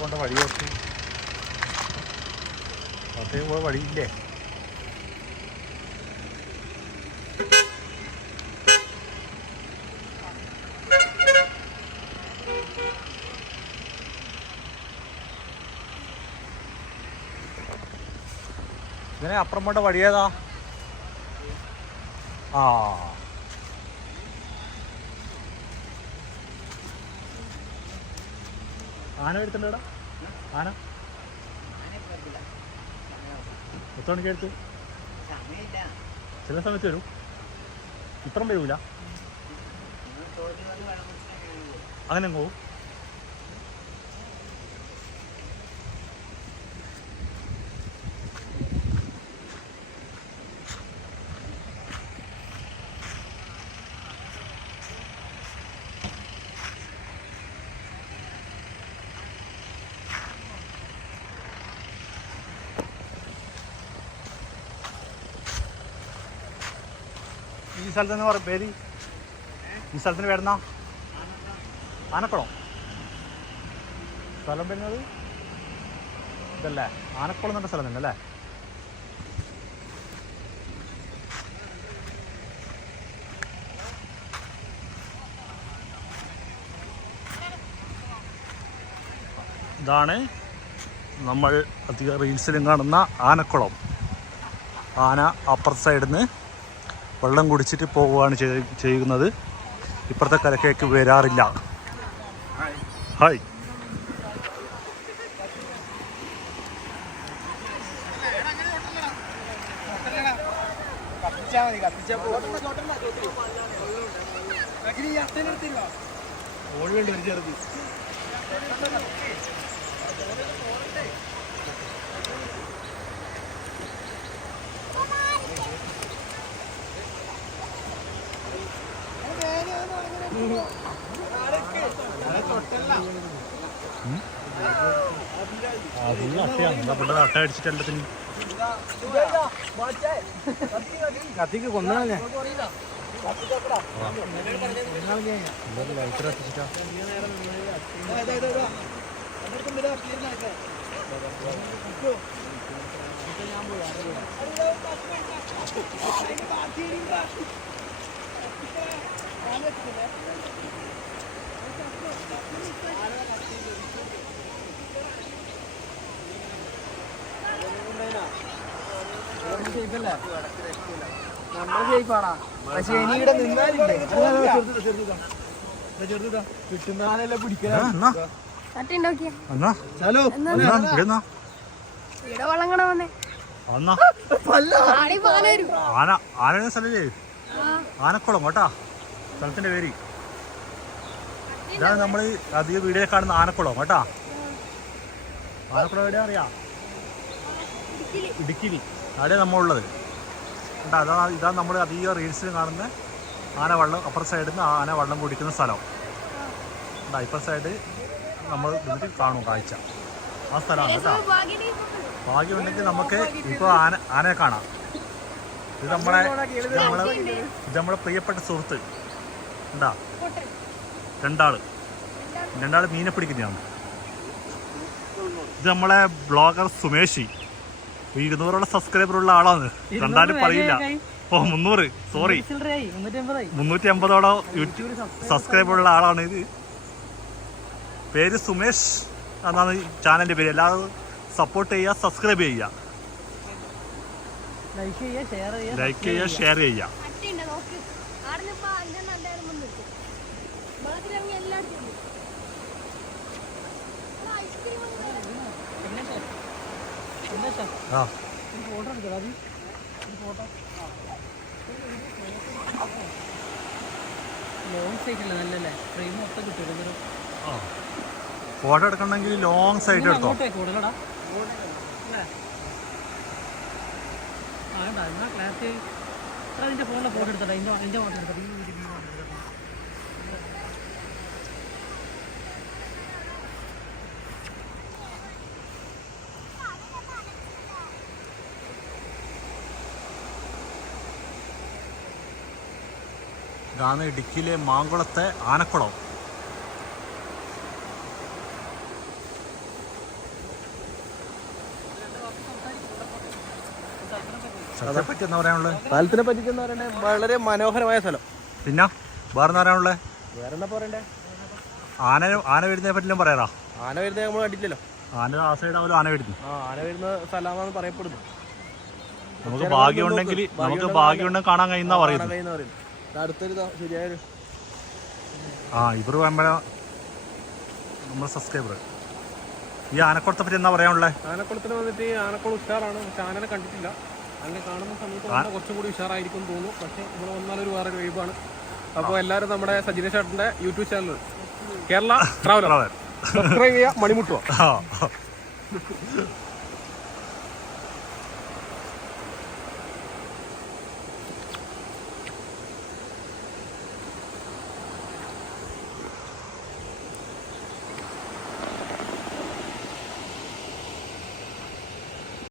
കൊണ്ട് വഴി ഓർത്ത് അകത്തേക്ക് പോയ വഴിയില്ലേ? ഇതിനെ അപ്പുറം പോണ്ട വഴിയേതാ? ആ ആന എടുത്തിട്ടുണ്ടോ? ആന എത്ര മണിക്ക് എടുത്ത്? ചില സമയത്ത് വരും, ഇപ്പുറം വരൂല. അങ്ങനെ പോകും. ഈ സ്ഥലത്തെന്ന് പറയും പേര്, ഈ സ്ഥലത്തിന് പേരുന്ന ആനക്കുളം. സ്ഥലം വരുന്നത് ഇതല്ലേ, ആനക്കുളം എന്നൊക്കെ സ്ഥലം തന്നെ അല്ലേ? ഇതാണ് നമ്മൾ അധികം റീൽസിലും കാണുന്ന ആനക്കുളം. ആന അപ്പുറത്തെ സൈഡിൽ നിന്ന് വെള്ളം കുടിച്ചിട്ട് പോവുകയാണ് ചെയ്യുന്നത്. ഇപ്പുറത്തെ കരക്കേക്ക് വരാറില്ല. ഹായ്. അട്ട അടിച്ചിട്ടെല്ലാത്തിനും കത്തിക്ക് കൊന്നാളെ ലൈറ്റർ കത്തിച്ചിട്ടാ. ആനക്കുളം കേട്ടാ സ്ഥലത്തിന്റെ പേര്. ഇതാണ് നമ്മൾ അധികം വീഡിയോ കാണുന്ന ആനക്കുളം കേട്ടാ. ആനക്കുളം എവിടെയാ അറിയാം? ഇടുക്കിയിൽ അവിടെ നമ്മളുള്ളത് കേട്ടോ. ഇതാണ് നമ്മൾ അധികം റീൽസിൽ കാണുന്ന ആന വെള്ളം അപ്പുറത്തെ സൈഡിൽ നിന്ന് ആന വെള്ളം കുടിക്കുന്ന സ്ഥലം. ഇപ്പുറത്തെ സൈഡ് നമ്മൾ ഇതിൽ കാണും കാഴ്ച. ആ സ്ഥലമാണ് കേട്ടോ. ഭാഗ്യമുണ്ടെങ്കിൽ നമുക്ക് ഇപ്പോൾ ആനയെ കാണാം. ഇത് നമ്മളെ പ്രിയപ്പെട്ട സുഹൃത്ത് ഉണ്ടാ, രണ്ടാള് മീനെ പിടിക്കുന്നതാണ്. ഇത് നമ്മളെ ബ്ലോഗർ സുമേഷ്, 200 സബ്സ്ക്രൈബറുള്ള ആളാണ്. കണ്ടാലും പറയില്ല. 300 സോറി 350 യൂട്യൂബ് സബ്സ്ക്രൈബറുള്ള ആളാണ്. ഇത് പേര് സുമേഷ് എന്നാണ് ചാനലിൻ്റെ പേര്. എല്ലാവരും സപ്പോർട്ട് ചെയ്യുക, സബ്സ്ക്രൈബ് ചെയ്യുക, ലൈക്ക് ചെയ്യുക, ഷെയർ ചെയ്യുക. ഫോട്ടോ എടുക്കണമെങ്കിൽ ലോങ് സൈഡ് എടുത്തോ. ഫോട്ടോ എടുത്തോ. ഇതാണ് ഇടുക്കിയിലെ മാങ്കുളത്തെ ആനക്കുളം. സ്ഥലത്തെ പറ്റി എന്താ പറയാനുള്ളത്? സ്ഥലത്തിനെ പറ്റിയെന്ന് പറയണേ വളരെ മനോഹരമായ സ്ഥലം. പിന്നെ വേറെ എന്താ പറയാനുള്ളത്? വേറെ എന്താ പറയണ്ടേ? ആന വരുന്നതിനെ പറ്റിയും പറയാറാ. ആന വരുന്നത് നമ്മൾ കണ്ടില്ലല്ലോ. ആന ആ സൈഡാവല്ലോ ആന വരുന്നു. ആന വരുന്ന സ്ഥലമാണെന്ന് പറയപ്പെടുന്നു. നമുക്ക് ഭാഗ്യമുണ്ടെങ്കിൽ കാണാൻ കഴിയുന്ന പറയുന്നത്. അടുത്തൊരു ശരിയായൊരു ഇവർ നമ്മുടെ സബ്സ്ക്രൈബർ. ഈ ആനക്കുളത്തെ പറ്റി എന്താ പറയാനുള്ളത്? ആനക്കുളത്തിന് വന്നിട്ട് ആനക്കുളം ഉഷാറാണ്. പക്ഷെ ആനനെ കണ്ടിട്ടില്ല. അങ്ങനെ കാണുന്ന സമയത്ത് കുറച്ചും കൂടി ഉഷാറായിരിക്കും തോന്നുന്നു. പക്ഷെ ഇവിടെ വന്നാലൊരു വേറൊരു വൈബാണ്. അപ്പോൾ എല്ലാവരും നമ്മുടെ സജിനേഷ് ചേട്ടൻ്റെ YouTube channel Kerala traveller subscribe ചെയ്യുക, മണിമുട്ടുക.